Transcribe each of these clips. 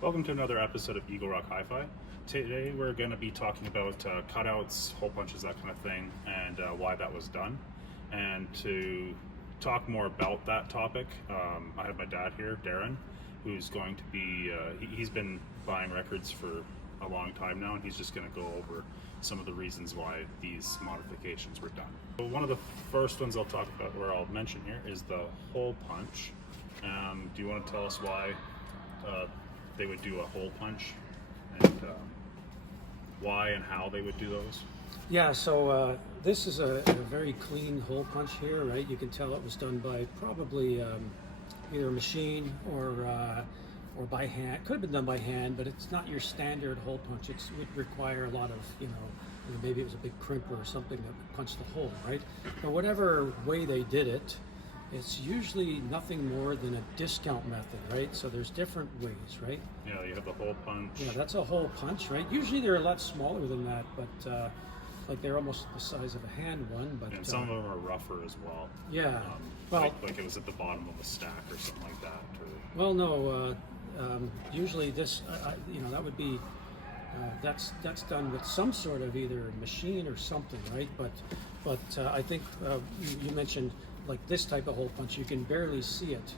Welcome to another episode of Eagle Rock Hi-Fi. Today we're going to be talking about cutouts, hole punches, that kind of thing, and why that was done. And to talk more about that topic, I have my dad here, Darren, who's going to be, he's been buying records for a long time now, and he's just going to go over some of the reasons why these modifications were done. So one of the first ones I'll talk about, or I'll mention here, is the hole punch. Do you want to tell us why they would do a hole punch, and why and how they would do those? Yeah, so this is a very clean hole punch here, right? You can tell it was done by probably either a machine or by hand. Could have been done by hand, but it's not your standard hole punch. It would require a lot of, maybe it was a big crimper or something that would punch the hole, right? But whatever way they did it, it's usually nothing more than a discount method, right? So there's different ways, right? Yeah, you have the hole punch. Yeah, that's a hole punch, right? Usually they're a lot smaller than that, but like they're almost the size of a hand one. But and some of them are rougher as well. Yeah. Well, like it was at the bottom of a stack or something like that. Or... Well, no. Usually this, that would be that's done with some sort of either machine or something, right? But I think you mentioned like this type of hole punch, you can barely see it.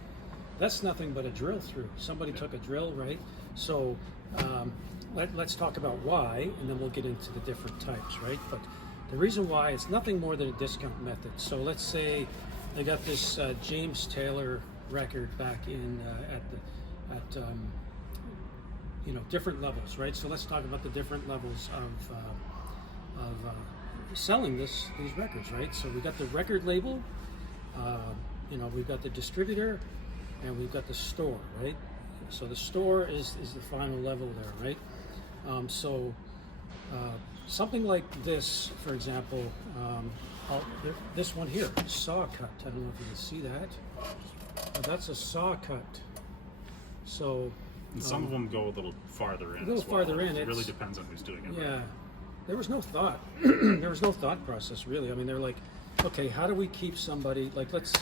That's nothing but a drill through. Somebody took a drill, right? So let's talk about why, and then we'll get into the different types, right? But the reason why, it's nothing more than a discount method. So let's say they got this James Taylor record back in at different levels, right? So let's talk about the different levels of selling these records, right? So we got the record label. We've got the distributor, and we've got the store, right? So the store is the final level there, right? Something like this, for example, this one here, saw cut. I don't know if you can see that, but that's a saw cut. So and some of them go a little farther in. A little farther in. It really depends on who's doing it. Yeah, right? There was no thought. There was no thought process, really. I mean, they're like, okay, how do we keep somebody, like, let's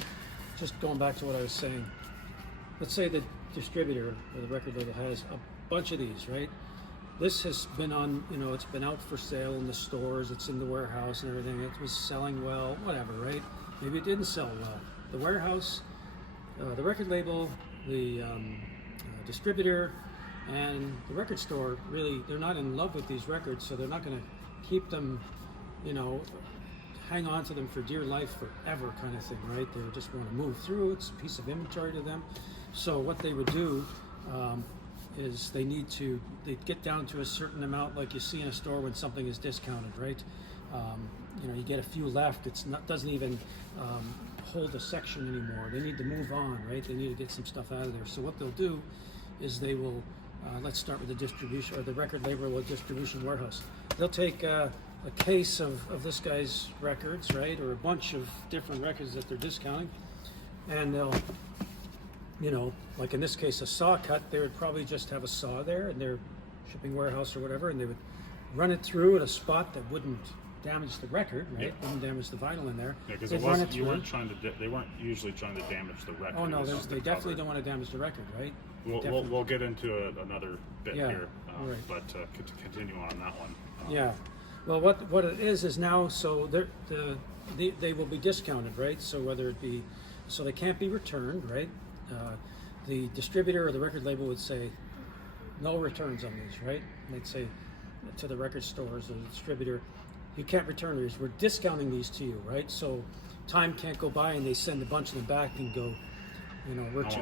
just going back to what I was saying. Let's say the distributor or the record label has a bunch of these, right? This has been on, it's been out for sale in the stores, it's in the warehouse and everything. It was selling well, whatever, right? Maybe it didn't sell well. The warehouse, the record label, the distributor, and the record store, really, they're not in love with these records, so they're not going to keep them, hang on to them for dear life forever kind of thing, right? They just want to move through. It's a piece of inventory to them. So what they would do is they get down to a certain amount, like you see in a store when something is discounted, right? You get a few left. Doesn't even hold a section anymore. They need to move on, right? They need to get some stuff out of there. So what they'll do is they will, let's start with the distribution, or the record label or distribution warehouse. They'll take a case of this guy's records, right, or a bunch of different records that they're discounting, and they'll, like in this case, a saw cut, they would probably just have a saw there in their shipping warehouse or whatever, and they would run it through at a spot that wouldn't damage the record, right? Yeah. Wouldn't damage the vinyl in there. Yeah, because they weren't usually trying to damage the record. Oh no, they definitely don't want to damage the record, right? We'll get into another bit here, right. But to continue on that one. Yeah. Well, what it is now, so they will be discounted, right? So whether it be, so they can't be returned, right? The distributor or the record label would say, no returns on these, right? And they'd say to the record stores or the distributor, you can't return these. We're discounting these to you, right? So time can't go by and they send a bunch of them back and go,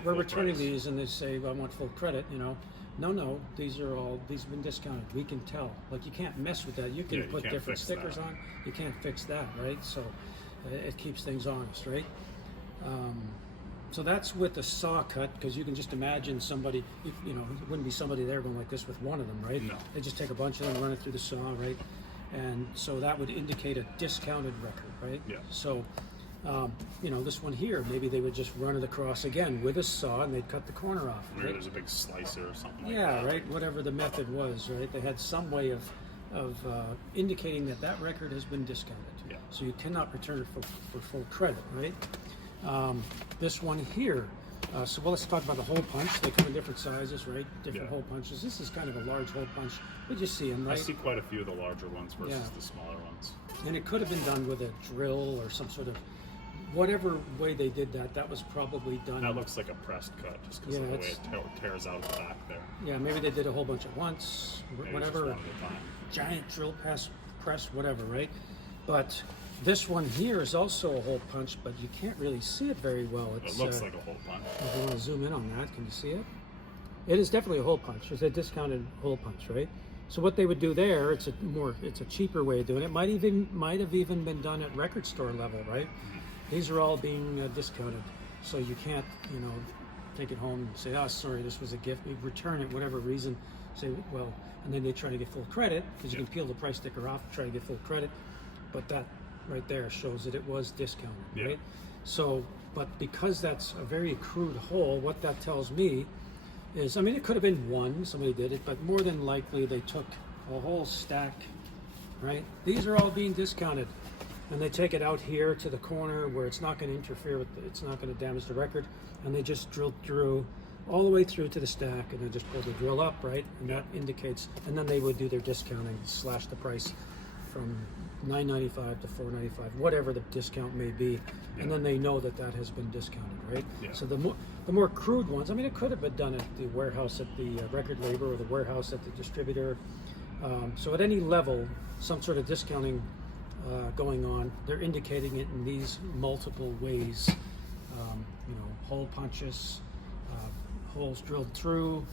we're returning these, and they say, well, I want full credit, No, these have been discounted. We can tell. Like, you can't mess with that. You can put different stickers on. You can't fix that, right? So it keeps things honest, right? So that's with the saw cut, because you can just imagine somebody, it wouldn't be somebody there going like this with one of them, right? No. They just take a bunch of them, run it through the saw, right? And so that would indicate a discounted record, right? Yeah. So, this one here, maybe they would just run it across again with a saw and they'd cut the corner off. Right? There's a big slicer or something like that. Yeah, right. Whatever the method was, right? They had some way of indicating that record has been discounted. Yeah. So you cannot return it for full credit, right? This one here, So let's talk about the hole punch. They come in different sizes, right? Different Yeah. hole punches. This is kind of a large hole punch. We just see them, I right? see quite a few of the larger ones versus Yeah. the smaller ones. And it could have been done with a drill or some sort of, whatever way they did that, that was probably done. That looks like a pressed cut, just because Yeah, of the way it's- it tears out at the back there. Yeah, maybe they did a whole bunch at once, Maybe whatever. just one at a time. Giant drill press, whatever, right? But this one here is also a hole punch, but you can't really see it very well. It looks like a hole punch. If you want to zoom in on that, can you see it? It is definitely a hole punch. It's a discounted hole punch, right? So what they would do there, it's a cheaper way of doing it. Might have even been done at record store level, right? These are all being discounted, so you can't, take it home and say, "Oh, sorry, this was a gift." You return it, whatever reason. Say, well, and then they try to get full credit because you can peel the price sticker off and try to get full credit. But that right there shows that it was discounted, right? So, but because that's a very crude hole, what that tells me is, it could have been one, somebody did it, but more than likely they took a whole stack, right? These are all being discounted. And they take it out here to the corner where it's not going to interfere with, it's not going to damage the record, and they just drilled through all the way through to the stack, and then just pull the drill up, right? And that indicates, and then they would do their discounting, slash the price from $9.95 to $4.95, whatever the discount may be, and then they know that that has been discounted, right? Yeah. So the more crude ones, it could have been done at the warehouse, at the record label, or the warehouse at the distributor. So at any level, some sort of discounting going on, they're indicating it in these multiple ways. Hole punches, holes drilled through,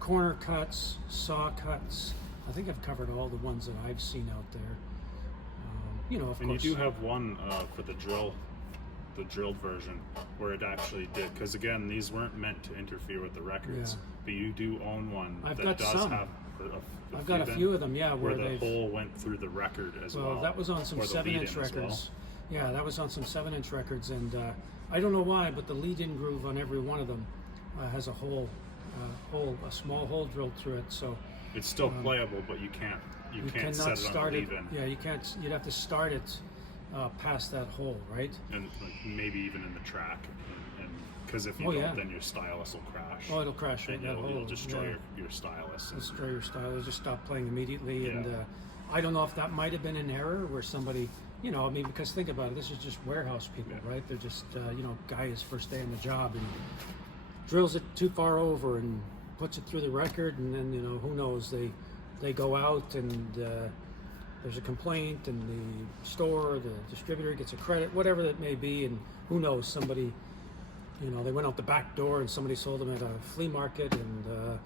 corner cuts, saw cuts. I think I've covered all the ones that I've seen out there. Of And course. you do have one for the drilled version, where it actually did, because again, these weren't meant to interfere with the records, Yeah. but you do own one I've that got does some. have I've got a few of them, yeah, where the they've. hole went through the record as well. Well, that was on some or the 7-inch lead-in as records. well. Yeah, that was on some 7-inch records, and I don't know why, but the lead-in groove on every one of them has a a small hole drilled through it. So It's still playable, but you can't cannot set it on start the it. leave-in. Yeah, you can't. You'd have to start it past that hole, right? And maybe even in the track, and because if you Oh, don't, yeah. then your stylus will crash. Oh, it'll crash right and in that hole. you'll destroy Yeah. your stylus. Destroy your style. It'll just stop playing immediately. And Yeah. I don't know if that might have been an error where somebody, because think about it, this is just warehouse people, Yeah. right? They're just, guy his first day on the job and drills it too far over and puts it through the record, and then, who knows, they go out and there's a complaint, and the store, the distributor gets a credit, whatever that may be, and who knows, somebody, they went out the back door and somebody sold them at a flea market, and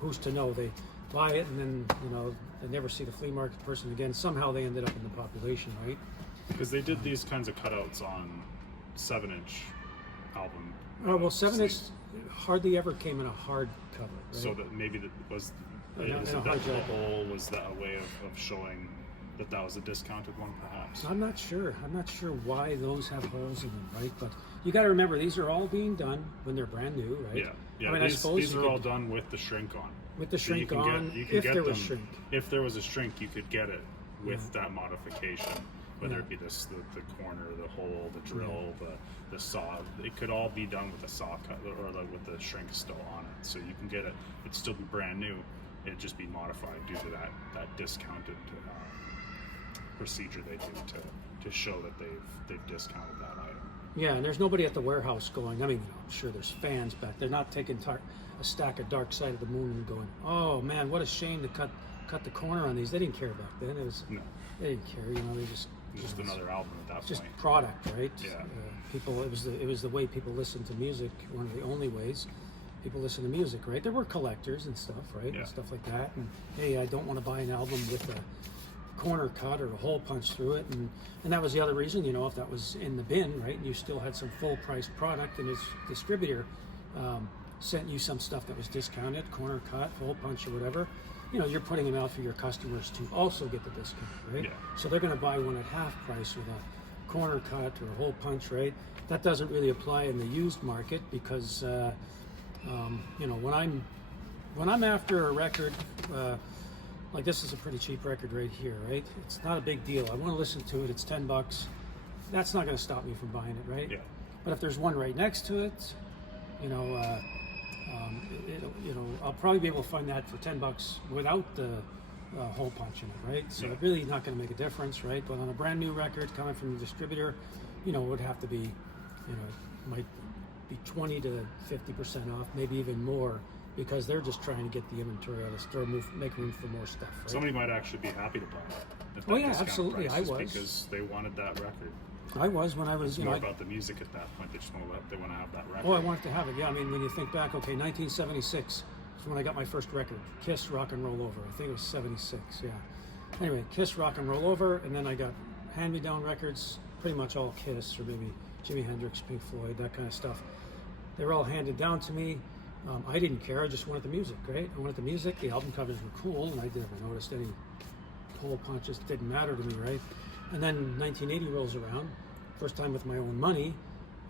who's to know? They buy it, and then they never see the flea market person again. Somehow they ended up in the population, right? Because they did these kinds of cutouts on 7-inch album. Oh well, 7-inch sleeves. hardly ever came in a hard cover, right? So that maybe that was In a is it hard that the jacket. hole was that a way of showing that was a discounted one, perhaps? I'm not sure. I'm not sure why those have holes in them, right? But you got to remember, these are all being done when they're brand new, right? Yeah. I These, suppose these you are could- all done with the shrink on. with the So you shrink can on, get, you can if get there was them, shrink. If there was a shrink, you could get it with that modification, whether Yeah. it be the corner, the hole, the drill, the saw. It could all be done with a saw cut or with the shrink still on it. So you can get it. It'd still be brand new. It'd just be modified due to that discounted procedure they do to show that they've discounted that item. Yeah, and there's nobody at the warehouse going, I'm sure there's fans back. They're not taking a stack of Dark Side of the Moon and going, oh man, what a shame to cut the corner on these. They didn't care back then. No, They didn't care, they just another album at that it's just point. product, right? Yeah. People, it was the way people listened to music. One of the only ways people listen to music, right? There were collectors and stuff, right? Yeah. And stuff like that. And hey, I don't want to buy an album with a corner cut or a hole punch through it, and that was the other reason. If that was in the bin, right, and you still had some full price product, and his distributor sent you some stuff that was discounted, corner cut, hole punch, or whatever. You're putting them out for your customers to also get the discount, right? Yeah. So they're going to buy one at half price with a corner cut or a hole punch, right? That doesn't really apply in the used market because, when I'm after a record, like this is a pretty cheap record right here, right? It's not a big deal. I want to listen to it. It's $10. That's not going to stop me from buying it, right? Yeah. But if there's one right next to it, you know, I'll probably be able to find that for $10 without the hole punch in it, right? So Yeah. it's really not going to make a difference, right? But on a brand new record coming from the distributor, it would have to be, might be 20 to 50% off, maybe even more, because they're just trying to get the inventory out of the store, make room for more stuff, right? Somebody might actually be happy to buy it. At Oh, that yeah, discount absolutely, price, I just was. because they wanted that record. I was when I was, It's more about the music at that point. They just want to have that record. Oh, I wanted to have it. Yeah, I mean, when you think back, okay, 1976 is when I got my first record, Kiss Rock and Roll Over. I think it was 76, yeah. Anyway, Kiss Rock and Roll Over, and then I got hand-me-down records, pretty much all Kiss, or maybe Jimi Hendrix, Pink Floyd, that kind of stuff. They were all handed down to me. I didn't care, I just wanted the music, right? I wanted the music, the album covers were cool, and I never noticed any hole punches, didn't matter to me, right? And then 1980 rolls around, first time with my own money,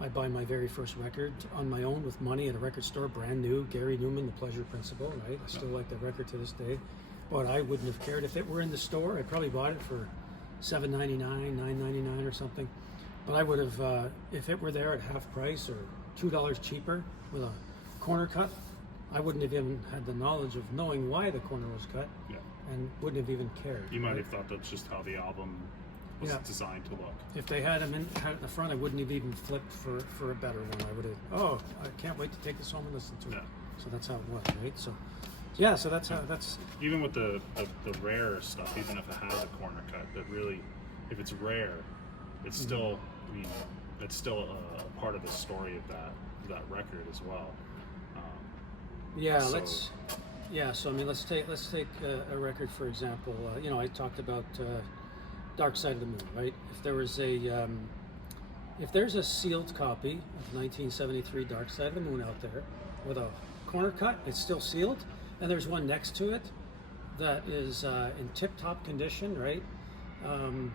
I buy my very first record on my own with money at a record store, brand new, Gary Newman, The Pleasure Principle, right? I still like that record to this day. But I wouldn't have cared if it were in the store. I probably bought it for $7.99, $9.99 or something. But I would have, if it were there at half price or $2 cheaper with a corner cut, I wouldn't have even had the knowledge of knowing why the corner was cut, Yeah. and wouldn't have even cared. You might right? have thought that's just how the album was Yeah. designed to look. If they had them had it in the front, I wouldn't have even flipped for a better one. I would have, I can't wait to take this home and listen to it. Yeah. So that's how it was, right? So, yeah, so that's how, Even with the rare stuff, even if it has a corner cut, that really, if it's rare, it's still, I mean, it's still a part of the story of that record as well. yeah, So- so I mean, let's take a record, for example. I talked about Dark Side of the Moon, right? If there's a sealed copy of 1973 Dark Side of the Moon out there with a corner cut, it's still sealed, and there's one next to it that is in tip-top condition, right? And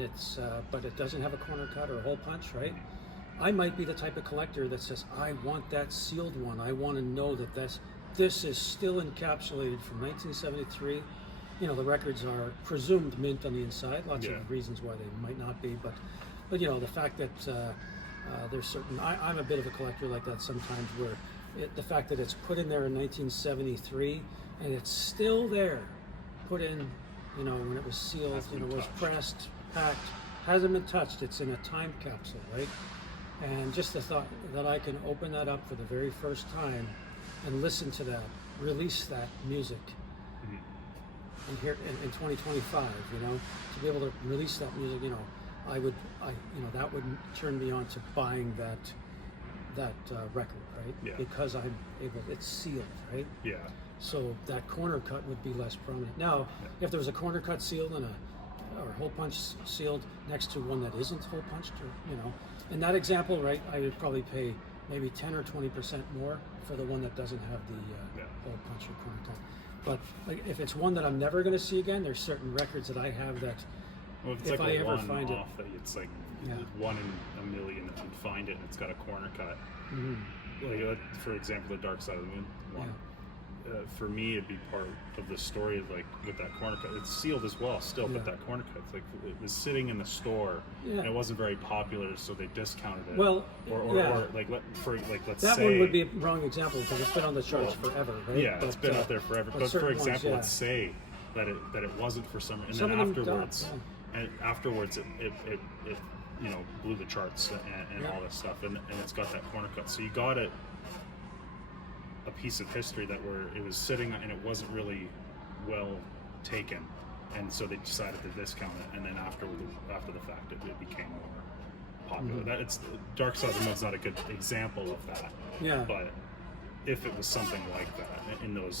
it's but it doesn't have a corner cut or a hole punch, right? I might be the type of collector that says, I want that sealed one. I want to know that this is still encapsulated from 1973. The records are presumed mint on the inside. Lots Yeah. of reasons why they might not be, but the fact that there's certain. I'm a bit of a collector like that sometimes, where the fact that it's put in there in 1973 and it's still there, put in, when it was sealed, Hasn't been was touched. pressed, packed, hasn't been touched. It's in a time capsule, right? And just the thought that I can open that up for the very first time and listen to that, release that music, and here in 2025, to be able to release that music, that would turn me on to buying that record, right? Yeah. Because it's sealed, right? Yeah. So that corner cut would be less prominent. Now, if there was a corner cut sealed and or hole punch sealed next to one that isn't hole punched, or, in that example, right, I would probably pay maybe 10 or 20% more for the one that doesn't have the hole punch or corner cut. But if it's one that I'm never going to see again, there's certain records that I have that Well, if it's if like I a ever one find it, off, that it's like Yeah. 1 in a million that you find it and it's got a corner cut. Mm-hmm. Like, for example, the Dark Side of the Moon one. For me, it'd be part of the story, like with that corner cut. It's sealed as well, still, but Yeah. that corner cut, it's like it was sitting in the store, Yeah. and it wasn't very popular, so they discounted it. Well, or yeah. let's that say one would be a wrong example because it's been on the charts forever, right? yeah, it's been out there forever. But for certain ones, example, yeah. let's say that it wasn't for some, and Some then of them afterwards, don't, and afterwards it blew the charts and Yeah. all this stuff, and it's got that corner cut. So you got it. A piece of history that where it was sitting and it wasn't really well taken, and so they decided to discount it, and then after the fact it became more popular. Mm-hmm. That it's Dark Side of the Moon's not a good example of that. Yeah. But if it was something like that in that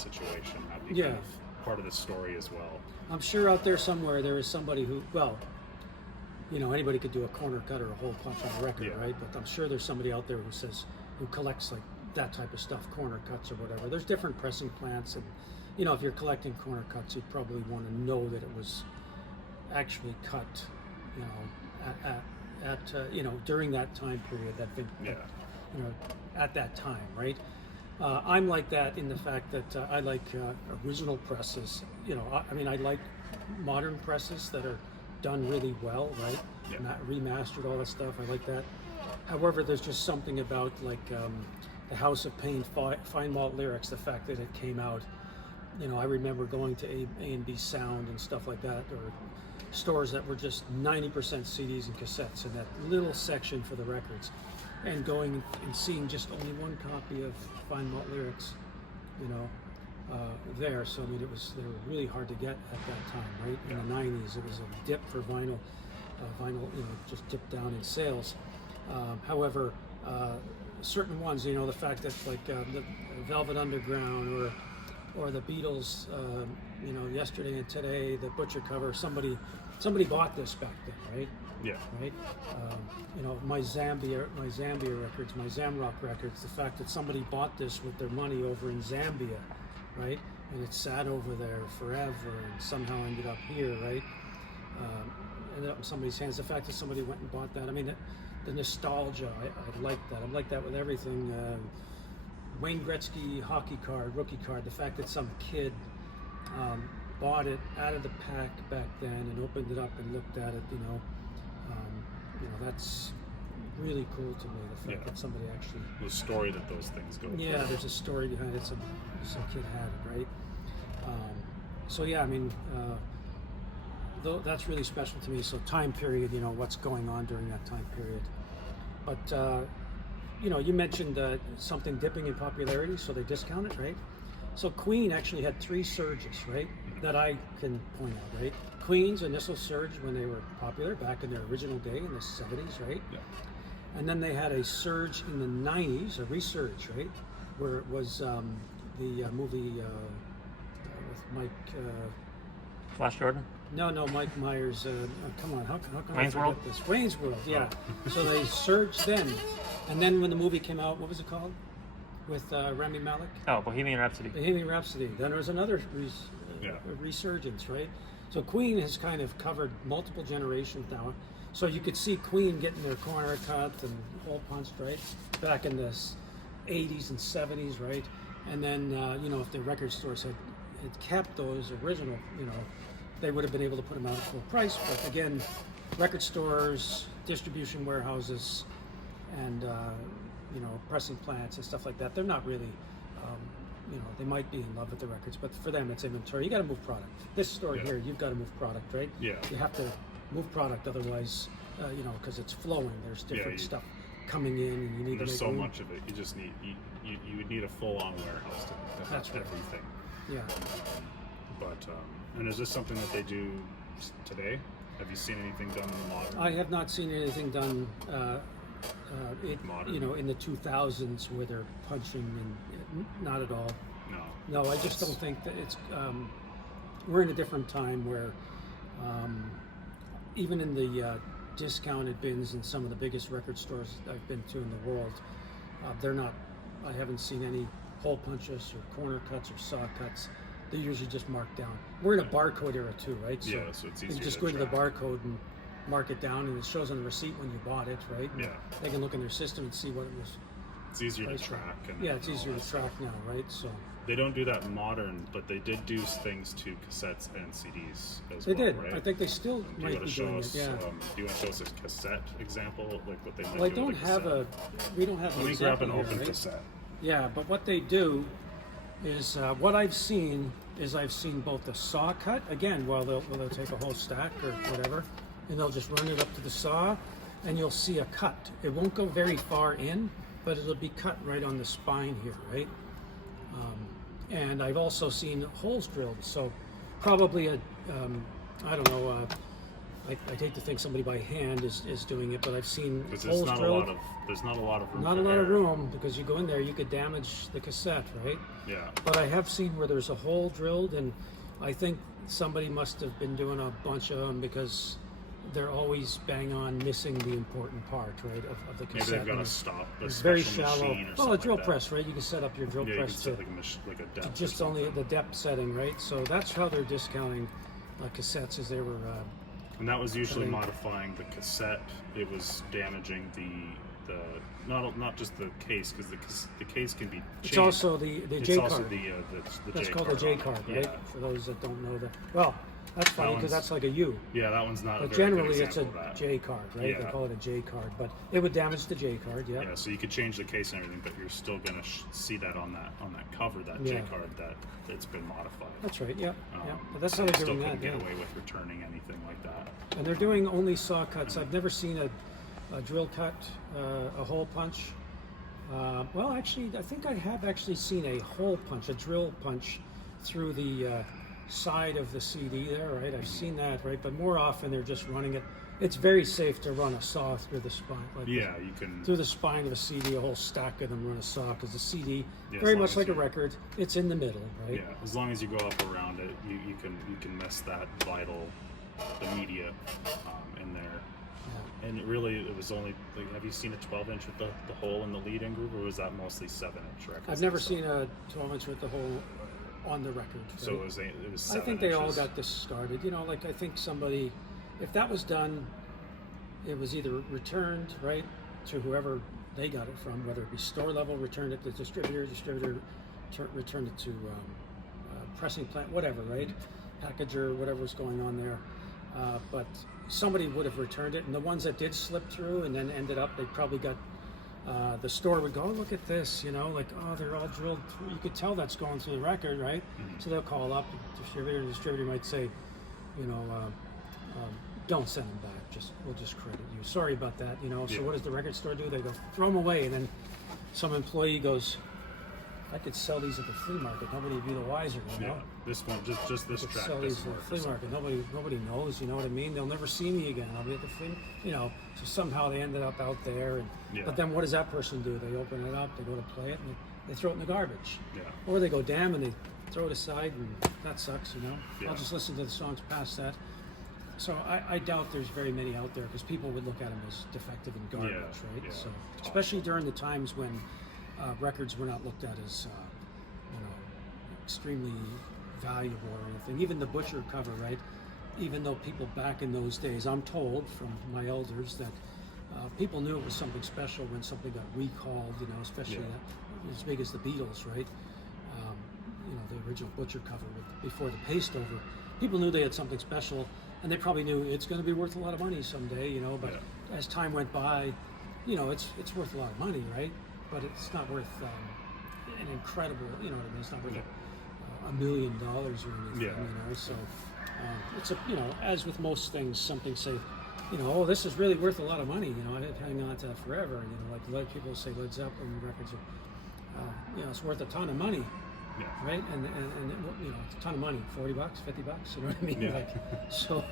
situation, that'd be Yeah. kind of part of the story as well. I'm sure out there somewhere there is somebody who, anybody could do a corner cut or a hole punch on a record, Yeah. right? But I'm sure there's somebody out there who collects like that type of stuff, corner cuts or whatever. There's different pressing plants, and if you're collecting corner cuts, you'd probably want to know that it was actually cut, during that time period, at that time, right? I'm like that in the fact that I like original presses. I like modern presses that are done really well, right? Yeah. Not remastered, all that stuff. I like that. However, there's just something about like the House of Pain Fine Malt Lyrics, the fact that it came out. You know, I remember going to A&B Sound and stuff like that, or stores that were just 90% CDs and cassettes in that little section for the records, and going and seeing just only one copy of Fine Malt Lyrics, you know, there. So I mean, they were really hard to get at that time, right? In the 90s, it was a dip for vinyl. Vinyl, you know, just dipped down in sales. However, certain ones, you know, the fact that like the Velvet Underground or the Beatles, you know, Yesterday and Today, the Butcher cover, somebody bought this back then, right? Yeah. Right. You know, my Zambia records, my Zamrock records, the fact that somebody bought this with their money over in Zambia, right? And it sat over there forever and somehow ended up here, right? Ended up in somebody's hands. The fact that somebody went and bought that, I mean, the nostalgia, I like that. I like that with everything. Wayne Gretzky hockey card, rookie card, the fact that some kid bought it out of the pack back then and opened it up and looked at it, you know, that's really cool to me, the fact that somebody actually... The story that those things go through. Yeah, there's a story behind it, some kid had it, right? So yeah, I mean, that's really special to me. So time period, you know, what's going on during that time period. But, you know, you mentioned something dipping in popularity, so they discount it, right? So Queen actually had 3 surges, right, that I can point out, right? Queen's initial surge when they were popular back in their original day in the 70s, right? Yeah. And then they had a surge in the 90s, a resurge, right? Where it was the movie with Mike... Flash Jordan? No, Mike Myers. Come on, how can Wayne's I forget World? this? Wayne's World, yeah. So they surged then. And then when the movie came out, what was it called? With Rami Malek? Oh, Bohemian Rhapsody. Bohemian Rhapsody. Then there was another resurgence, right? So Queen has kind of covered multiple generations now. So you could see Queen getting their corner cut and hole punched, right? Back in the 80s and 70s, right? And then, you know, if the record stores had kept those original, you know, they would have been able to put them out at full price. But again, record stores, distribution warehouses, and you know, pressing plants and stuff like that, they're not really, you know, they might be in love with the records, but for them it's inventory. You got to move product. This store here, you've got to move product, right? Yeah. You have to move product, otherwise, you know, because it's flowing. There's different stuff coming in, and you need to There's make so room. much of it. You just need you would need a full-on warehouse to That's have right. everything. Yeah. But and is this something that they do today? Have you seen anything done in the modern? I have not seen anything done, Modern. you know, in the 2000s where they're punching, and not at all. No. No, I just don't think that it's. We're in a different time where, even in the discounted bins in some of the biggest record stores I've been to in the world, they're not. I haven't seen any hole punches or corner cuts or saw cuts. They're usually just marked down. We're in a barcode era too, right? Yeah, so it's easier you just to go into the track. barcode and mark it down, and it shows on the receipt when you bought it, right? And Yeah. they can look in their system and see what it was. It's easier to priced at. track. And Yeah, it's all easier that to track stuff. now, right? So They don't do that modern, but they did do things to cassettes and CDs as they well, did. right? I think they still Do you might want be to show doing us? it. Yeah. Do you want to show us a cassette example, like what they might Well, I do don't with a have cassette? we don't have Let an me grab example an here, open right? cassette. Yeah, but what they do is what I've seen both the saw cut again. Well, they'll take a whole stack or whatever, and they'll just run it up to the saw, and you'll see a cut. It won't go very far in, but it'll be cut right on the spine here, right? And I've also seen holes drilled. So probably I don't know. I'd hate to think somebody by hand is doing it, but I've seen Because holes drilled. there's not a lot of room. Not for a lot of error. room, because you go in there, you could damage the cassette, right? Yeah. But I have seen where there's a hole drilled, and I think somebody must have been doing a bunch of them, because they're always bang on missing the important part, right, of the Maybe cassette. they've got And to stop a it's very special shallow. machine or Well, something a drill like press, right? You can set up your drill that. Yeah, you can press set to like a depth. just or only something. the depth setting, right? So that's how they're discounting cassettes, as they were. And that was usually Setting. modifying the cassette. It was damaging the not just the case, because the case can be changed. It's also the J card. It's also the That's J called card the J on it. card, right? Yeah. For those that don't know that. Well, that's funny because one's- that's like a U. Yeah, that one's not. But a very good generally, it's a example of that. J card, right? Yeah. They call it a J card, but it would damage the J card. Yeah. Yeah, so you could change the case and everything, but you're still gonna see that on that cover, that J Yeah. card, that it's been modified. That's right. Yeah. Yeah. Um, But that's how you they're still doing couldn't that. get Yeah. away with returning anything like that. And they're doing only saw cuts. I've never seen a drill cut, a hole punch. Well, actually, I think I have actually seen a hole punch, a drill punch through the side of the CD there, right? I've seen that, right? But more often they're just running it. It's very safe to run a saw through the spine. Like Yeah, you can. through the spine of a CD, a whole stack of them run a saw, because the CD, Yeah, as very long much as like a you- record, it's in the middle, right? Yeah, as long as you go up around it, you can miss that vital, the media in there. Yeah. And it was only like, have you seen a 12-inch with the hole in the lead-in groove, or was that mostly 7-inch records? I've never seen a 12-inch with the hole on the record. So right? it was I 7 think they all inches. got discarded. You know, like I think somebody, if that was done, it was either returned, right, to whoever they got it from, whether it be store level, returned it to distributor, returned it to pressing plant, whatever, right, packager, whatever was going on there. But somebody would have returned it, and the ones that did slip through and then ended up, they probably got. The store would go, oh, look at this, you know, like, oh, they're all drilled through. You could tell that's going through the record, right? So they'll call up the distributor, and the distributor might say, you know, don't send them back. We'll just credit you. Sorry about that, you know. So Yeah. what does the record store do? They go, throw them away, and then some employee goes, I could sell these at the flea market. Nobody would be the wiser, you know. Yeah, this one, just this I could track sell these doesn't at work. the flea market. Nobody knows. You know what I mean? They'll never see me again. I'll be at the flea. You know. So somehow they ended up out there. And Yeah. but then what does that person do? They open it up. They go to play it, and they throw it in the garbage. Yeah. Or they go, damn, and they throw it aside, and that sucks. You know. Yeah. I'll just listen to the songs past that. So I doubt there's very many out there, because people would look at them as defective and garbage, Yeah, right? yeah. So especially during the times when records were not looked at as you know, extremely valuable or anything. Even the butcher cover, right? Even though people back in those days, I'm told from my elders that people knew it was something special when something got recalled, you know, especially Yeah. as big as the Beatles, right? You know, the original butcher cover before the paste over. People knew they had something special, and they probably knew it's going to be worth a lot of money someday, you know. But as time went by, you know, it's worth a lot of money, right? But it's not worth an incredible, you know what I mean? It's not worth $1 million or anything, Yeah. you know. So it's a, you know, as with most things, something say, you know, oh, this is really worth a lot of money. You know, I'd hang on to that forever. You know, like people say Led Zeppelin records are, you know, it's worth a ton of money. Yeah. Right, and you know, it's a ton of money, $40, $50, you know what I mean? Yeah. Like, so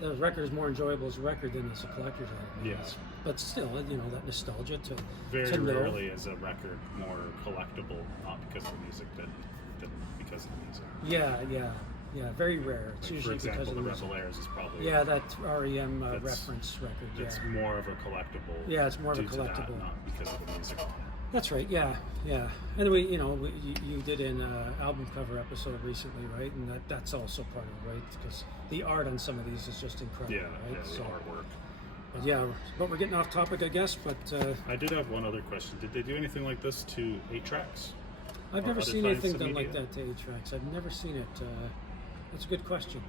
the record is more enjoyable as a record than as a collector's item. I Yeah. guess. But still, you know, that nostalgia to Very to know. rarely is a record more collectible, not because of the music, than because of the music. Yeah, very rare. It's For usually example, because of the the music. Rebel Airs is probably Yeah, that REM That's- reference record. Yeah, it's more of a collectible. Yeah, it's more of a due to that, collectible. not because of the music. that's right. Yeah. Anyway, you know, you did an album cover episode recently, right? And that's also part of it, right? Because the art on some of these is just incredible, Yeah, right? the So, artwork. but yeah, but we're getting off topic, I guess. But I did have one other question. Did they do anything like this to 8 tracks? I've or never other seen kinds anything of done like media? that to 8 tracks. I've never seen it. That's a good question.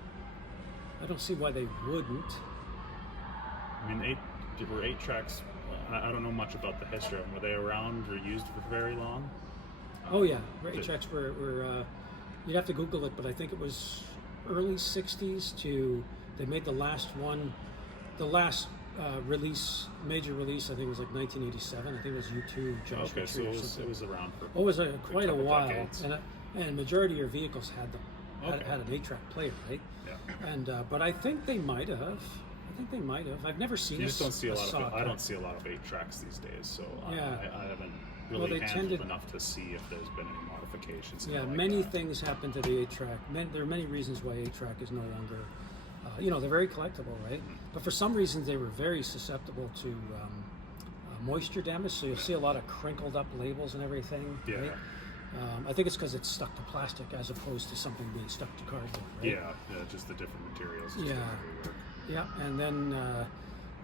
I don't see why they wouldn't. I mean, 8 tracks. I don't know much about the history of them. Were they around or used for very long? Oh yeah, 8 the- tracks were you'd have to Google it, but I think it was early 60s to, they made the last one, the last major release, I think it was like 1987. I think it was U2, Joshua Okay, so Tree it or was, something. it was around for. It was quite a couple while, decades. and majority of your vehicles had them. Okay. Had an 8-track player, right? Yeah. And but I think they might have. I've never seen You just don't see a lot saw of. I cut. don't see a lot of 8 tracks these days, so Yeah. I haven't Well, really they handled tended- enough to see if there's been any modifications. Yeah, like many that. things happen to the 8-track. There are many reasons why 8-track is no longer, you know, they're very collectible, right? But for some reasons, they were very susceptible to moisture damage. So you'll see a lot of crinkled up labels and everything. Yeah. Right? I think it's because it's stuck to plastic as opposed to something being stuck to cardboard. Right? Yeah, just the different materials. just Yeah. the way they work. Yeah, and then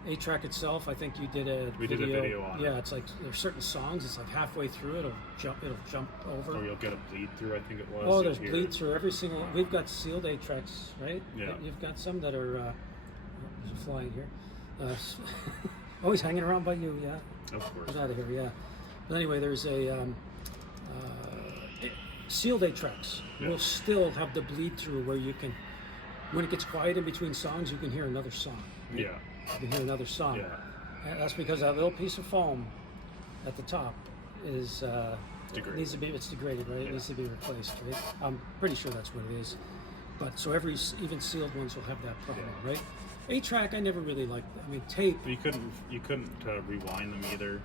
8-track itself, I think you did a We did a video on Yeah, it. it's like there's certain songs. It's like halfway through, it'll jump over. Or you'll get a bleed through, I think it was. Oh, You'll there's hear- bleed through every single. We've got sealed 8-tracks, right? Yeah. You've got some that are. There's a fly in here. Always hanging around by you, yeah. Of course. Get out of here, yeah. But anyway, there's a sealed 8-tracks. Yeah. Will still have the bleed through where you can, when it gets quiet in between songs, you can hear another song. Right? Yeah. You can hear another song. Yeah. And that's because that little piece of foam at the top is Degraded. needs to be. It's degraded, right? It Yeah. needs to be replaced, right? I'm pretty sure that's what it is. But so even sealed ones will have that problem, Yeah. right? 8-track, I never really liked. I mean, tape. You couldn't rewind them either.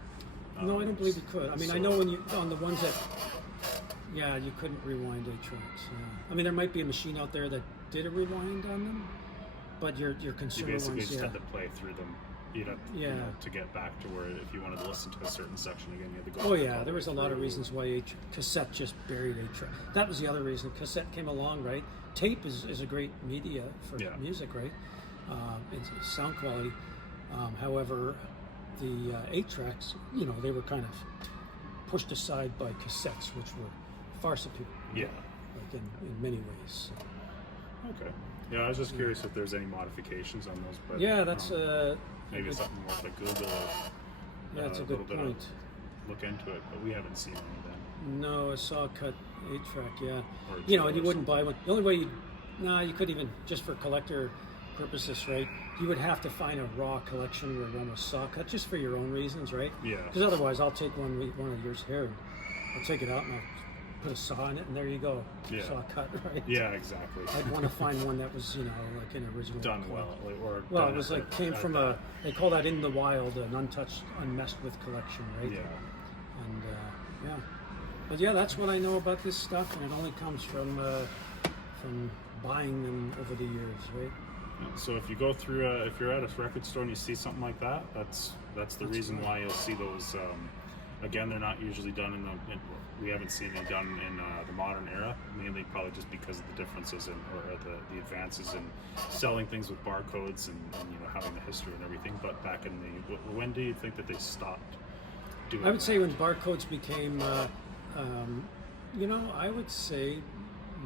No, I don't believe you could. I mean, I so- know when you on the ones that, yeah, you couldn't rewind 8-tracks. Yeah. I mean, there might be a machine out there that did a rewind on them, but your You consumer basically ones, just yeah. had to play through them. You'd have to, Yeah. to get back to where if you wanted to listen to a certain section again, you had to go. Oh back yeah, all there the was a way lot of through. reasons why cassette just buried 8-track. That was the other reason. Cassette came along, right? Tape is a great media for Yeah. music, right? It's sound quality. However, the 8-tracks, they were kind of pushed aside by cassettes, which were far superior. Yeah. Like in many ways. So. Okay. Yeah, I was just curious if there's any modifications on those, but Yeah, that's maybe good- something worth a Google. yeah, that's a little good bit of point. look into it, but we haven't seen any then. No, a saw cut 8-track, yeah. Or And two you or wouldn't buy one. The only way you couldn't even, just for collector purposes, right? You would have to find a raw collection where one was saw cut, just for your own reasons, right? Yeah. Because otherwise, I'll take one of yours here, and I'll take it out and I'll put a saw in it, and there you go. Yeah. Saw cut, right? Yeah, exactly. I'd want to find one that was, like an original. Done collection. well, or Well, done it was at like the- came at from the- they call that in the wild, an untouched, unmessed with collection, right? Yeah. And yeah, but yeah, that's what I know about this stuff, and it only comes from buying them over the years, right? So if you go through, if you're at a record store and you see something like that, that's the reason right. why you'll see those. Again, they're not usually done we haven't seen them done in the modern era, mainly probably just because of the differences or the advances in selling things with barcodes and having the history and everything. But back in when do you think that they stopped doing? I would that? say when barcodes became, I would say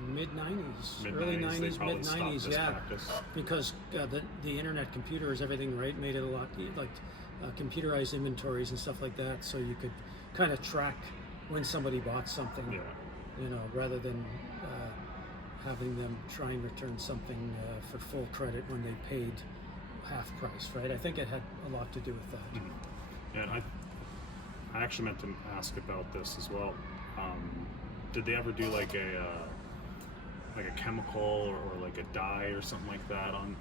mid '90s, early Mid-90s, they '90s, probably mid stopped '90s, this yeah, practice. because the internet, computers, everything, right, made it a lot like computerized inventories and stuff like that, so you could kind of track when somebody bought something, Yeah. rather than having them try and return something for full credit when they paid half price, right? I think it had a lot to do with that. Mm-hmm. And I actually meant to ask about this as well. Did they ever do like a chemical or like a dye or something like that on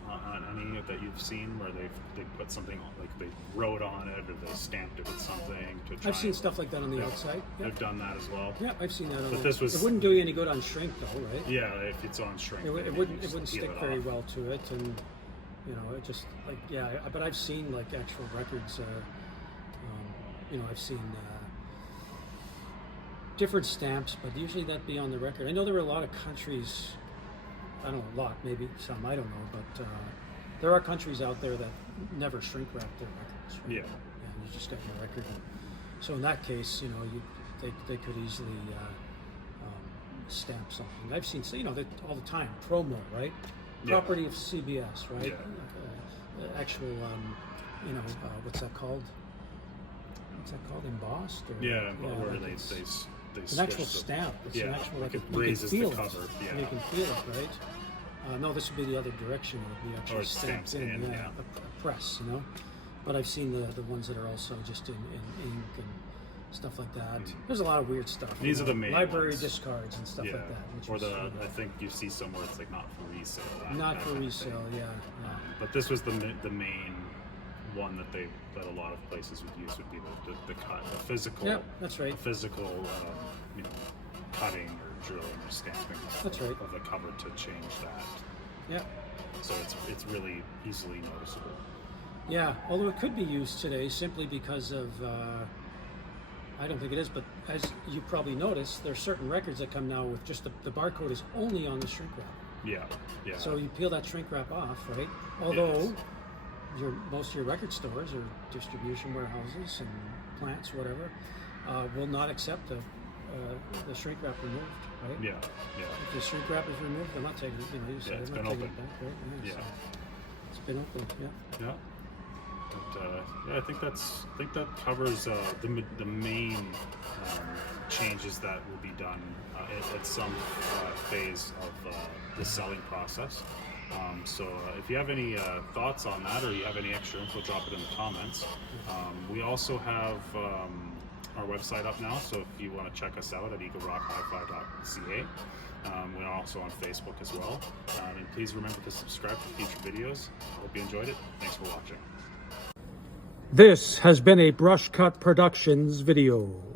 any that you've seen where they put something on, like they wrote on it or they stamped it with something to try I've seen and- stuff like that on the Yeah. outside. Yeah. They've done that as well. Yeah, I've seen that. On But the- this was- It wouldn't do you any good on shrink, though, right? Yeah, if it's on shrink. It then wouldn't. you It just wouldn't peel stick it very off. well to it, and it just like but I've seen like actual records. I've seen different stamps, but usually that'd be on the record. I know there were a lot of countries. I don't know, a lot, maybe some. I don't know, but there are countries out there that never shrink wrap their records. Right? Yeah. And you just got your record. So in that case, they could easily stamp something. I've seen, that all the time. Promo, right? Yeah. Property of CBS, right? Yeah. Actual, what's that called? What's that called? Embossed? Or, Yeah, but where like they it's switch an actual the- stamp. It's an Yeah, actual, like like it you can raises the feel it. cover, yeah. And you can feel it, right? No, this would be the other direction. It would be actually Or it stamps in, yeah. a press, But I've seen the ones that are also just in ink and stuff like that. There's a lot of weird stuff. These are the main library ones. discards and stuff Yeah. like that. Which Or was, I think you see somewhere it's like not for resale. not that for kind of resale, thing. yeah. But this was the main one that a lot of places would use would be the cut, the physical. Yeah, that's right. The physical, cutting or drilling or stamping. That's right. Of the cover to change that. Yeah. So it's really easily noticeable. Yeah, although it could be used today simply because of, I don't think it is, but as you probably noticed, there are certain records that come now with just the barcode is only on the shrink wrap. Yeah. Yeah. So you peel that shrink wrap off, right? Although, Yes. most of your record stores or distribution warehouses and plants, whatever, will not accept the shrink wrap removed, right? Yeah, yeah. If the shrink wrap is removed, they're not taking it. You know, you said It's they're been not taking open. it back, right? Yeah. So it's been open. Yeah. Yeah. But, yeah, I think that covers the main changes that will be done at some phase of the selling process. So if you have any thoughts on that, or you have any extra info, drop it in the comments. We also have our website up now, so if you want to check us out at eaglerockhifi.ca. We're also on Facebook as well. And please remember to subscribe to future videos. Hope you enjoyed it. Thanks for watching. This has been a Brush Cut Productions video.